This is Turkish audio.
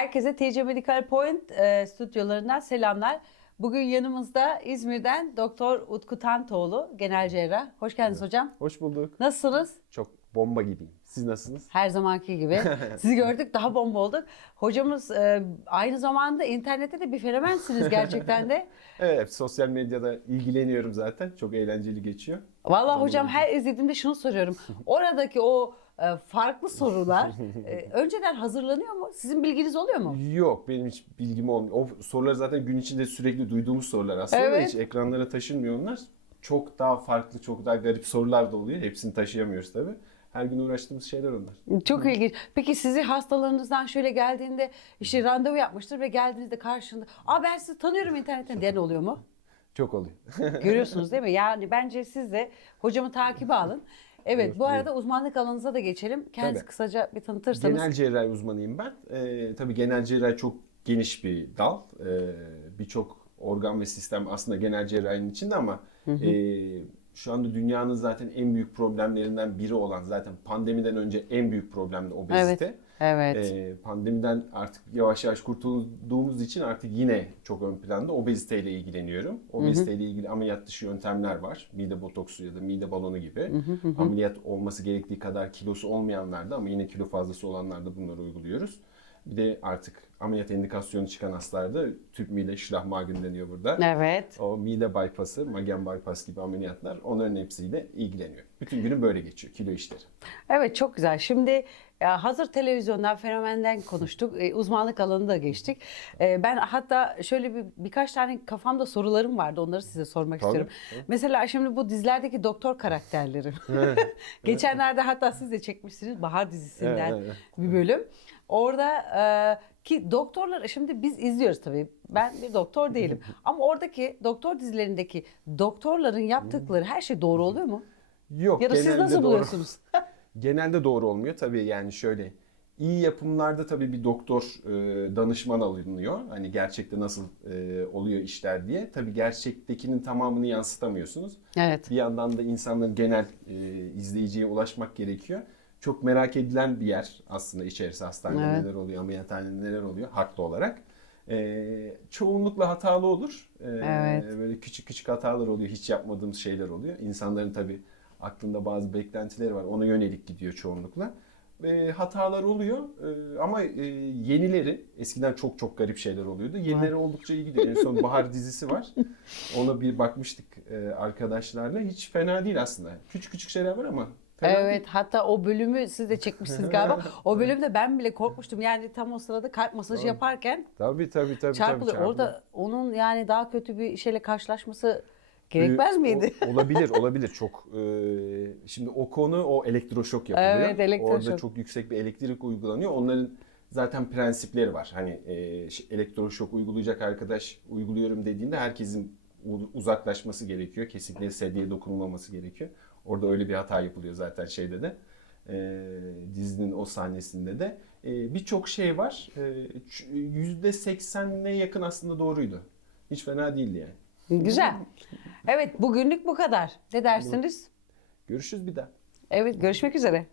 Herkese TC Medical Point e, stüdyolarından selamlar. Bugün yanımızda İzmir'den Doktor Utku Tantoğlu, genel cerrah. Hoş geldiniz hocam. Hoş bulduk. Nasılsınız? Çok bomba gibiyim. Siz nasılsınız? Her zamanki gibi. Sizi gördük daha bomba olduk. Hocamız e, aynı zamanda internette de bir fenomensiniz gerçekten de. Evet, sosyal medyada ilgileniyorum zaten. Çok eğlenceli geçiyor. Vallahi hocam her izlediğimde şunu soruyorum. Oradaki o e, farklı sorular e, önceden hazırlanıyor mu? Sizin bilginiz oluyor mu? Yok, benim hiç bilgim olmuyor. O sorular zaten gün içinde sürekli duyduğumuz sorular aslında. Evet. Hiç ekranlara taşınmıyor onlar. Çok daha farklı, çok daha garip sorular da oluyor. Hepsini taşıyamıyoruz tabii. Her gün uğraştığımız şeyler onlar. Çok ilginç. Peki sizi hastalarınızdan şöyle geldiğinde işte randevu yapmıştır ve geldiğinizde karşında Aa ben sizi tanıyorum internetten diyen oluyor mu? Çok oluyor. Görüyorsunuz değil mi? Yani bence siz de hocamı takibe alın. Evet bu arada uzmanlık alanınıza da geçelim. Kendinizi Tabii. kısaca bir tanıtırsanız. Genel cerrahi uzmanıyım ben. Ee, tabii genel cerrahi çok geniş bir dal. Ee, Birçok organ ve sistem aslında genel cerrahinin içinde ama e, şu anda dünyanın zaten en büyük problemlerinden biri olan zaten pandemiden önce en büyük problem de obezite. Evet. Evet. Ee, pandemiden artık yavaş yavaş kurtulduğumuz için artık yine çok ön planda obeziteyle ilgileniyorum. Obeziteyle ilgili ameliyat dışı yöntemler var. Mide botoksu ya da mide balonu gibi. Ameliyat olması gerektiği kadar kilosu olmayanlarda ama yine kilo fazlası olanlarda bunları uyguluyoruz. Bir de artık ameliyat indikasyonu çıkan hastalarda tüp mide şlahmagün deniyor burada. Evet. O mide bypassı, magen bypass gibi ameliyatlar onların hepsiyle ilgileniyor. Bütün günüm böyle geçiyor kilo işleri. Evet çok güzel. Şimdi e, hazır televizyondan, fenomenden konuştuk. E, Uzmanlık alanını da geçtik. E, Ben hatta şöyle bir birkaç tane kafamda sorularım vardı. Onları size sormak Tabii, istiyorum. tabii. Mesela şimdi bu dizilerdeki doktor karakterleri. Geçenlerde hatta siz de çekmişsiniz Bahar dizisinden Evet, evet. bir bölüm. Orada e, ki doktorlar şimdi biz izliyoruz tabii. Ben bir doktor değilim. Ama oradaki doktor dizilerindeki doktorların yaptıkları her şey doğru oluyor mu? Yok Ya da siz genelde nasıl doğru. buluyorsunuz? Genelde doğru olmuyor. Tabii yani şöyle iyi yapımlarda tabii bir doktor e, danışman alınıyor. Hani gerçekte nasıl e, oluyor işler diye. Tabii gerçektekinin tamamını yansıtamıyorsunuz. Evet. Bir yandan da insanların genel e, izleyiciye ulaşmak gerekiyor. Çok merak edilen bir yer aslında içerisi hastanede Evet. neler oluyor, ameliyathanede neler oluyor haklı olarak. E, çoğunlukla hatalı olur. E, Evet. Böyle küçük küçük hatalar oluyor, hiç yapmadığımız şeyler oluyor. İnsanların tabii aklında bazı beklentileri var, ona yönelik gidiyor çoğunlukla. E, hatalar oluyor E, ama e, yenileri, eskiden çok çok garip şeyler oluyordu. Yenileri oldukça iyi gidiyor. En son Bahar dizisi var. Ona bir bakmıştık e, arkadaşlarla. Hiç fena değil aslında. Küçük küçük şeyler var ama Evet hatta o bölümü siz de çekmişsiniz galiba. O bölümde ben bile korkmuştum. Yani tam o sırada kalp masajı yaparken Tabii tabii tabii. çarpılır. tabii, Orada onun yani daha kötü bir şeyle karşılaşması gerekmez Ee, miydi? o- olabilir, olabilir. Çok e, şimdi o konu o elektroşok yapılıyor. Evet, elektroşok. Orada çok yüksek bir elektrik uygulanıyor. Onların zaten prensipleri var. Hani e, ş- elektroşok uygulayacak arkadaş uyguluyorum dediğinde herkesin u- uzaklaşması gerekiyor. Kesinlikle sedyeye dokunulmaması gerekiyor. Orada öyle bir hata yapılıyor zaten şeyde de. E, dizinin o sahnesinde de. E, Birçok şey var. E, ç- %80'e yakın aslında doğruydu. Hiç fena değildi yani. Güzel. Evet bugünlük bu kadar. Ne dersiniz? Görüşürüz bir daha. Evet görüşmek üzere.